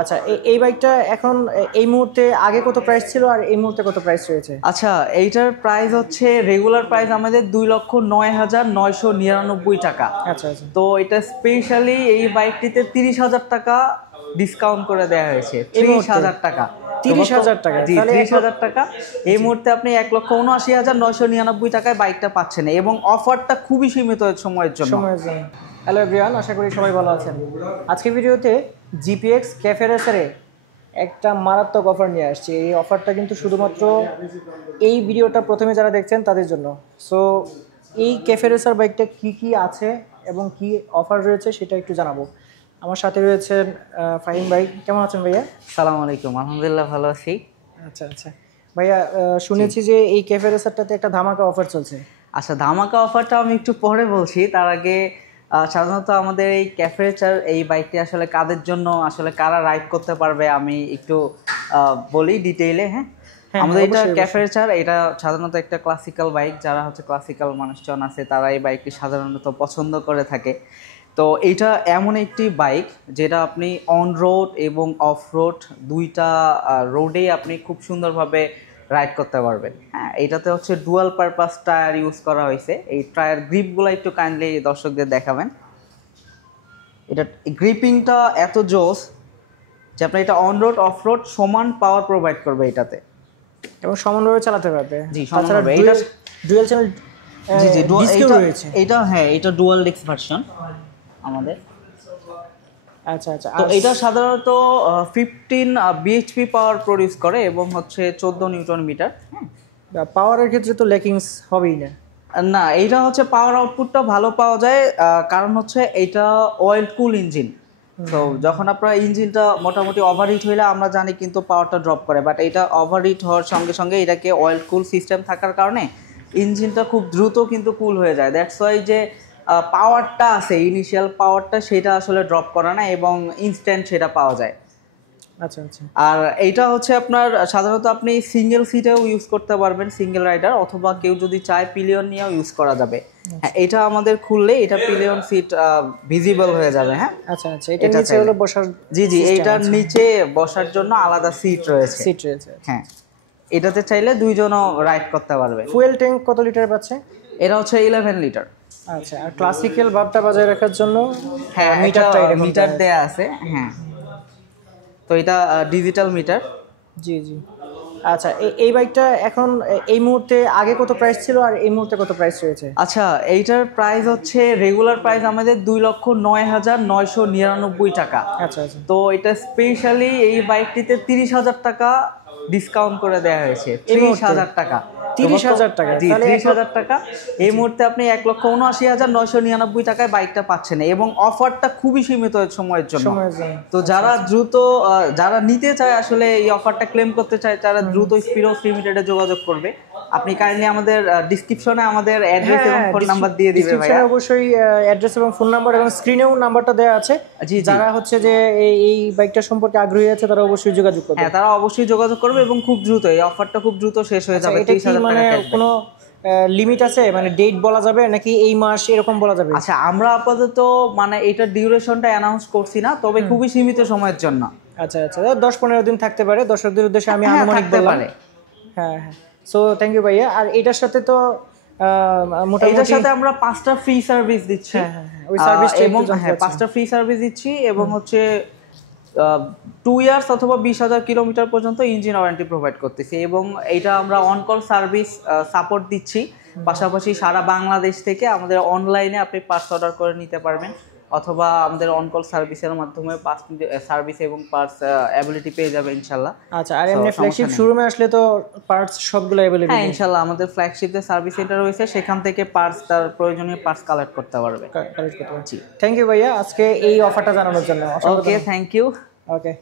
আচ্ছা, এই বাইকটা এখন এই মুহূর্তে আগে কত প্রাইস ছিল আর এই মুহূর্তে কত প্রাইস রয়েছে? আচ্ছা, এইটার প্রাইস হচ্ছে রেগুলার প্রাইস আমাদের 2,09,999 টাকা। আচ্ছা আচ্ছা। তো এটা স্পেশালি এই বাইকটিতে 30,000 টাকা ডিসকাউন্ট করে দেওয়া হয়েছে। এই মুহূর্তে? 30,000 টাকা। 30,000 টাকা? জি, তাহলে 30,000 টাকা। এই মুহূর্তে আপনি 1,79,999 টাকায় বাইকটা পাচ্ছেন এবং অফারটা খুবই সীমিত সময়ের জন্য। হ্যালো এভরিওয়ান, আশা করি সবাই ভালো আছেন। আজকের ভিডিওতে জিপিএক্স ক্যাফে রেসারে একটা মারাত্মক অফার নিয়ে আসছি। এই অফারটা কিন্তু শুধুমাত্র এই ভিডিওটা প্রথমে যারা দেখছেন তাদের জন্য। সো এই ক্যাফে রেসার বাইকটা কী কী আছে এবং কি অফার রয়েছে সেটা একটু জানাবো। আমার সাথে রয়েছেন ফাহিম ভাই। কেমন আছেন ভাইয়া? সালাম আলাইকুম, আলহামদুলিল্লাহ ভালো আছি। আচ্ছা আচ্ছা ভাইয়া, শুনেছি যে এই ক্যাফে রেসারটাতে একটা ধামাকা অফার চলছে। আচ্ছা, ধামাকা অফারটা আমি একটু পরে বলছি। তার আগে সাধারণত আমাদের এই ক্যাফেচার এই বাইকটি আসলে কাদের জন্য, আসলে কারা রাইড করতে পারবে আমি একটু বলি ডিটেইলে। হ্যাঁ, আমাদের এটা ক্যাফেচার, এটা সাধারণত একটা ক্লাসিক্যাল বাইক। যারা হচ্ছে ক্লাসিক্যাল মানুষজন আছে তারা এই বাইকটি সাধারণত পছন্দ করে থাকে। তো এইটা এমন একটি বাইক যেটা আপনি অন রোড এবং অফ রোড দুইটা রোডেই আপনি খুব সুন্দরভাবে রাইড করতে পারবেন। হ্যাঁ, এইটাতে হচ্ছে ডুয়াল পারপাস টায়ার ইউজ করা হয়েছে। এই টায়ার গ্রিপগুলো একটু কাইন্ডলি দর্শকদের দেখাবেন। এটা গ্রিপিংটা এত জোস যে আপনি এটা অন রোড অফ রোড সমান পাওয়ার প্রোভাইড করবে এটাতে এবং সমানভাবে চালাতে পারবে। জি, সমানভাবে। এটা ডুয়াল চ্যানেল, জি জি, এটা হ্যাঁ, এটা ডুয়াল ডিস্ক ভার্সন আমাদের। আচ্ছা আচ্ছা। তো এটা সাধারণত 15 বিএইচপি পাওয়ার প্রডিউস করে এবং হচ্ছে 14 নিউটন মিটার। পাওয়ারের ক্ষেত্রে তো ল্যাকিংস হবেই না। না, এইটা হচ্ছে পাওয়ার আউটপুটটা ভালো পাওয়া যায়, কারণ হচ্ছে এটা অয়েল কুল ইঞ্জিন। তো যখন আপনার ইঞ্জিনটা মোটামুটি ওভারহিট হইলে আমরা জানি কিন্তু পাওয়ারটা ড্রপ করে, বাট এটা ওভারহিট হওয়ার সঙ্গে সঙ্গে এটাকে অয়েল কুল সিস্টেম থাকার কারণে ইঞ্জিনটা খুব দ্রুত কিন্তু কুল হয়ে যায়। দ্যাটস ওয়াই যে পাওয়ারটা আছে, ইনিশিয়াল পাওয়ারটা সেটা আসলে ড্রপ করে না এবং ইনস্ট্যান্ট সেটা পাওয়া যায়। আচ্ছা আচ্ছা। আর এইটা হচ্ছে আপনার সাধারণত আপনি সিঙ্গেল সিটেও ইউজ করতে পারবেন, সিঙ্গেল রাইডার, অথবা কেউ যদি চায় পিলিয়ন নিয়েও ইউজ করা যাবে। হ্যাঁ, এটা আমাদের খুললে এটা পিলিয়ন সিট ভিজিবল হয়ে যাবে। হ্যাঁ, আচ্ছা আচ্ছা। এটা নিচে হলো বসার। জি জি, এইটার নিচে বসার জন্য আলাদা সিট রয়েছে। হ্যাঁ, এটাতে চাইলে দুইজনও রাইড করতে পারবে। ফুয়েল ট্যাঙ্ক কত লিটার পাচ্ছে? এটা হচ্ছে 11 লিটার। আচ্ছা, আর ক্লাসিক্যাল ভাবটা বজায় রাখার জন্য হ্যাঁ, মিটার দেয়া আছে। হ্যাঁ, তো এটা ডিজিটাল মিটার। জি জি। আচ্ছা, এই বাইকটা এখন এই মুহূর্তে আগে কত প্রাইস ছিল আর এই মুহূর্তে কত প্রাইস রয়েছে? আচ্ছা, এইটার প্রাইস হচ্ছে রেগুলার প্রাইস আমাদের 2,09,999 টাকা। আচ্ছা আচ্ছা। তো এটা স্পেশালি এই বাইকটিতে 30,000 টাকা ডিসকাউন্ট করে দেওয়া হয়েছে। 30,000 টাকা। 30,000 টাকা? জি, 30,000 টাকা। এই মুহূর্তে আপনি 1,79,999 টাকায় বাইকটা পাচ্ছেন এবং অফারটা খুবই সীমিত সময়ের জন্য। তো যারা দ্রুত, যারা নিতে চায় আসলে এই অফারটা ক্লেম করতে চায়, তারা দ্রুত স্পিরোস লিমিটেডে যোগাযোগ করবে। আপনি কাইন্ডলি আমাদের ডিসক্রিপশনে আমাদের অ্যাড্রেস এবং ফোন নাম্বার দিয়ে দিবেন ভাইয়া। অবশ্যই অ্যাড্রেস এবং ফোন নাম্বার এবং স্ক্রিনেও নাম্বারটা দেওয়া আছে। যারা হচ্ছে যে এই বাইকটা সম্পর্কে আগ্রহী আছে তারা অবশ্যই যোগাযোগ করবে। হ্যাঁ, তারা অবশ্যই যোগাযোগ করবে এবং খুব দ্রুত, এই অফারটা খুব দ্রুত শেষ হয়ে যাবে। এটা কি মানে কোনো লিমিট আছে, মানে ডেট বলা যাবে নাকি এই মাস এরকম বলা যাবে? আচ্ছা, আমরা আপাতত মানে এটার ডিউরেশনটা অ্যানাউন্স করছি না, তবে খুবই সীমিত সময়ের জন্য। আচ্ছা আচ্ছা, 10-15 দিন থাকতে পারে। দর্শকদের উদ্দেশ্যে আমি আনুমানিক বললাম। হ্যাঁ হ্যাঁ। সো থ্যাংক ইউ ভাইয়া। আর এটার সাথে তো এটার সাথে আমরা 5টা ফ্রি সার্ভিস দিচ্ছি। ওই সার্ভিসটা এবং 5টা ফ্রি সার্ভিস দিচ্ছি এবং হচ্ছে 2 ইয়ার্স অথবা 20,000 কিলোমিটার পর্যন্ত ইঞ্জিন ওয়ারেন্টি প্রোভাইড করতেছি এবং এটা আমরা অন কল সার্ভিস সাপোর্ট দিচ্ছি। পাশাপাশি সারা বাংলাদেশ থেকে আমাদের অনলাইনে আপনি পার্টস অর্ডার করে নিতে পারবেন, অথবা আমাদের অন কল সার্ভিসের মাধ্যমে সার্ভিস এবং পার্টস অ্যাবিলিটি পেয়ে যাবে ইনশাআল্লাহ। আচ্ছা, আর এমনি ফ্ল্যাগশিপ শোরুমে আসলে তো পার্টস সবগুলো অ্যাভেলেবল? হ্যাঁ, ইনশাআল্লাহ আমাদের ফ্ল্যাগশিপে সার্ভিস সেন্টার রয়েছে, সেখান থেকে পার্টস, তার প্রয়োজনীয় পার্টস কালেক্ট করতে পারবে। জি, থ্যাংক ইউ ভাইয়া আজকে এই অফারটা জানানোর জন্য। ওকে, থ্যাংক ইউ। ওকে।